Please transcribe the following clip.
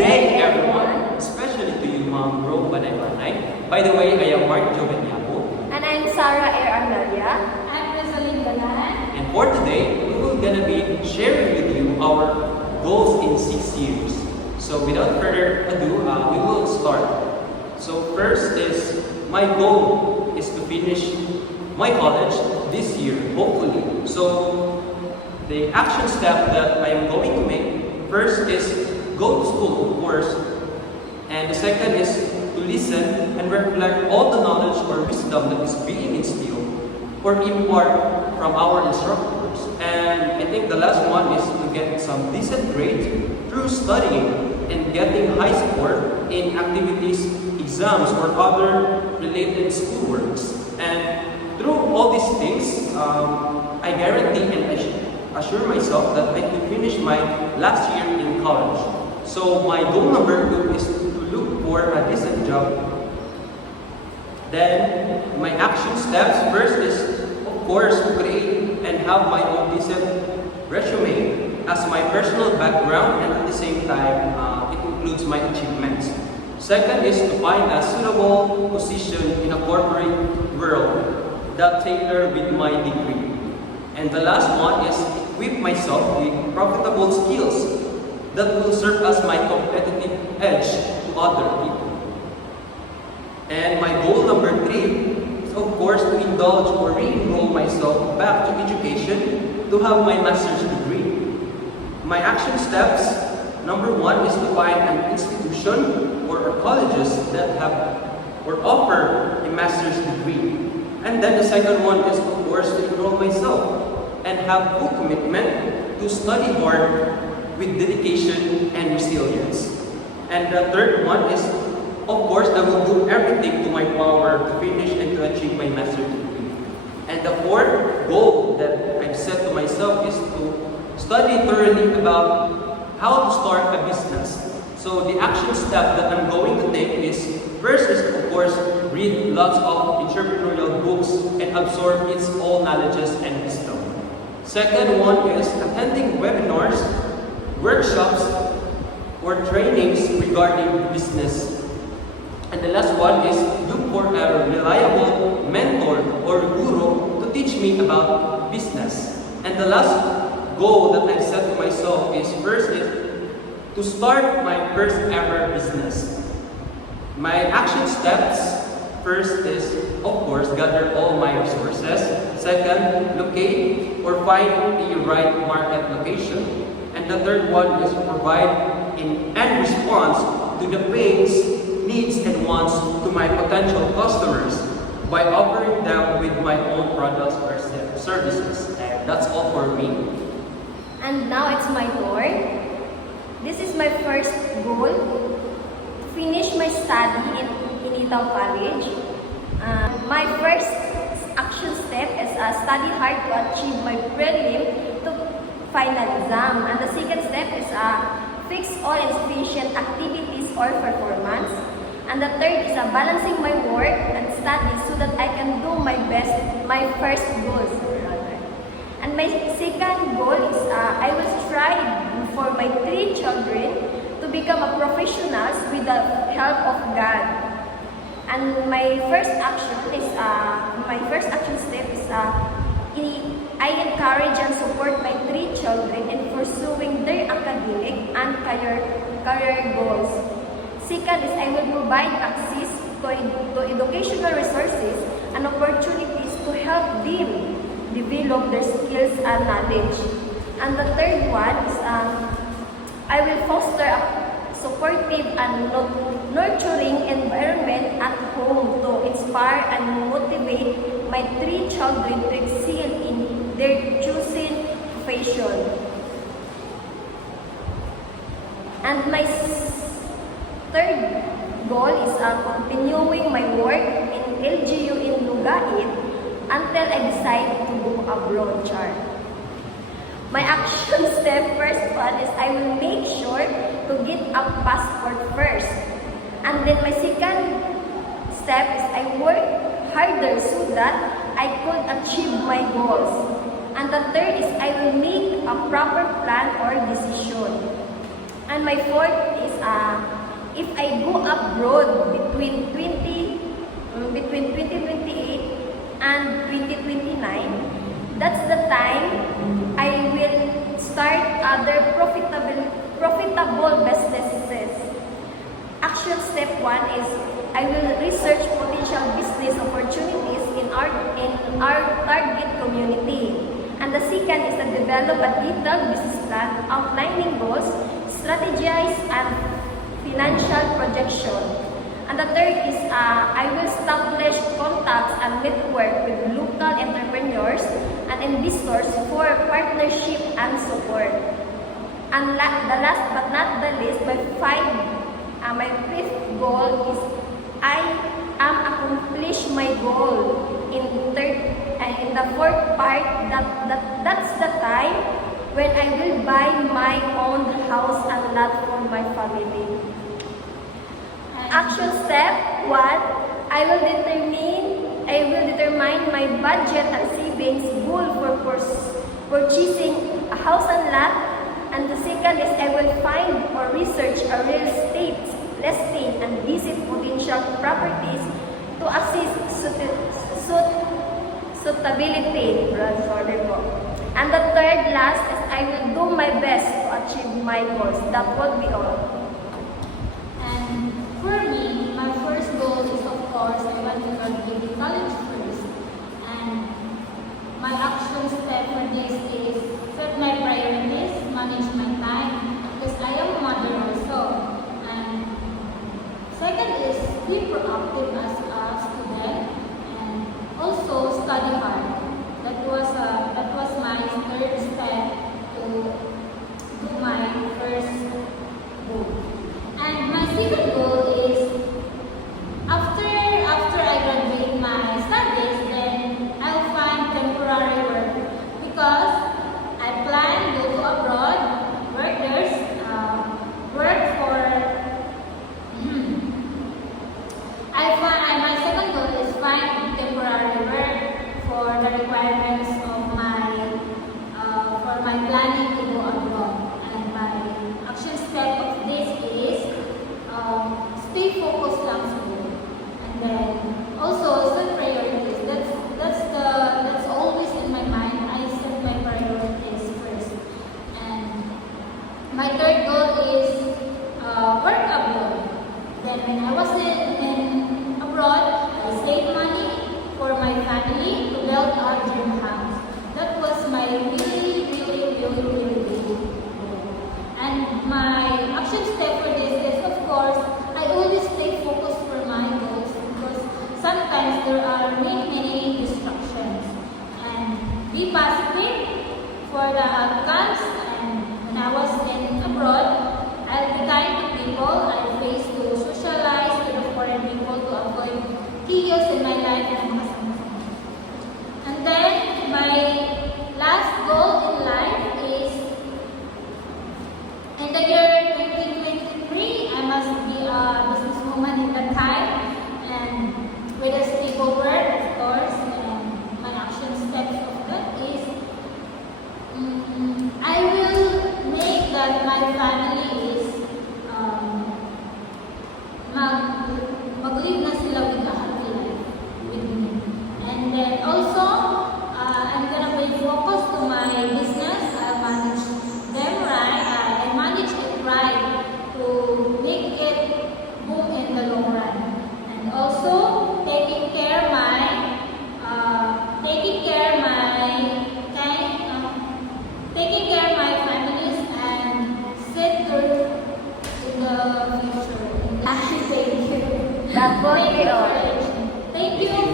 day, everyone, especially to you, Ma'am Bro Banay. By the way, I am Mark Joveniapo. And I'm Sarah Air Armelia. I'm Rosaline Banan. And for today, we will gonna be sharing with you our goals in 6 years. So without further ado, we will start. So first is, my goal is to finish my college this year, hopefully. So the action step that I am going to make, first is go to school, of course. And the second is to listen and reflect all the knowledge or wisdom that is being instilled or imparted from our instructors. And I think the last one is to get some decent grades through studying and getting high score in activities, exams, or other related schoolworks. And through all these things, I guarantee and assure myself that I can finish my last year in college. So my goal number 2 is to look for a decent job. Then my action steps, first is of course to create and have my own decent resume as my personal background, and at the same time it includes my achievements. Second is to find a suitable position in a corporate world that tailor with my degree. And the last one is equip myself with profitable skills that will serve as my competitive edge to other people. And my goal number 3 is of course to indulge or re-enroll myself back to education to have my master's degree. My action steps, number 1 is to find an institution or colleges that have or offer a master's degree. And then the second one is of course to enroll myself and have full commitment to study hard with dedication and resilience. And the third one is, of course, I will do everything to my power to finish and to achieve my master's degree. And the fourth goal that I've set to myself is to study thoroughly about how to start a business. So the action step that I'm going to take is, first is of course, read lots of entrepreneurial books and absorb its all knowledges and wisdom. Second one is attending webinars, workshops, or trainings regarding business. And the last one is look for a reliable mentor or guru to teach me about business. And the last goal that I set to myself is, first is to start my first ever business. My action steps, first is of course gather all my resources. Second, locate or find the right market location. And the third one is provide and response to the pains, needs, and wants to my potential customers by offering them with my own products or services. And that's all for me. And now it's my turn. This is my first goal, to finish my study in Initaw College. My first action step is study hard to achieve my prelim to final exam. And the second step is fix all insufficient activities or performance. And the third is balancing my work and study so that I can do my best, my first goals rather. And my second goal is I will strive for my 3 children to become a professionals with the help of God. And my first action step is I encourage and support my 3 children in pursuing their academic and career goals. Second is I will provide access to educational resources and opportunities to help them develop their skills and knowledge. And the third one is I will foster a supportive and nurturing environment at home to inspire and motivate my 3 children to excel in their chosen profession. And my third goal is continuing my work in LGU in Lugait until I decide to go abroad, Char. My action step, first one is I will make sure to get a passport first. And then my second step is I work harder so that I could achieve my goals. And the third is I will make a proper plan or decision. And my fourth is if I go abroad between 2028 and 2029, that's the time I will start other profitable businesses. Action step 1 is I will research potential business opportunities in our target community. And the second is to develop a detailed business plan outlining goals, strategies, and financial projection. And the third is I will establish contacts and network with local entrepreneurs and investors for partnership and support. And the last but not the least, my fifth goal is I am accomplish my goal in the fourth part. That's the time when I will buy my own house and lot for my family. Action step 1, I will determine my budget and savings goal for purchasing a house and lot. And the second is I will find or research a real estate listing and visit potential properties to assess suitability. And the third last is I will do my best to achieve my goals. That would be all. And for me, my first goal is of course I want to graduate college first. And my action step for this is set my priorities, manage my time, because I am a mother also. And second is be proactive as a student and also study hard. That was my third step to do my first goal. And my second goal is after I graduate my studies, then I'll find temporary work because I plan to go abroad, work there, work for. My second goal is find temporary work for the requirements of for my planning to go abroad. And my action step of this is stay focused lang siguro. And then also set priorities. That's always in my mind. I set my priorities first. And my third goal is work abroad. Then when I was in abroad, I saved money for my family to build our dream house. That was my really big goal. And my action step for this is, of course, I always stay focused for my goals because sometimes there are many distractions. And be positive for the outcomes. And when I was in abroad, I'll be kind to people. I'll face to socialize to the foreign people to avoid chaos in my life and makasama. And then my last goal in life is in the year 2023, I must be a businesswoman in that time and with a stable work, of course. And my action steps of that is I will make that my family is mag-live na sila with a happy life with me. And then also, I'm gonna pay focus to my business. I'll manage them right. I manage it right to make it boom in the long run. And also, taking care my families and set good in the future. Thank you. That would be all. Thank you.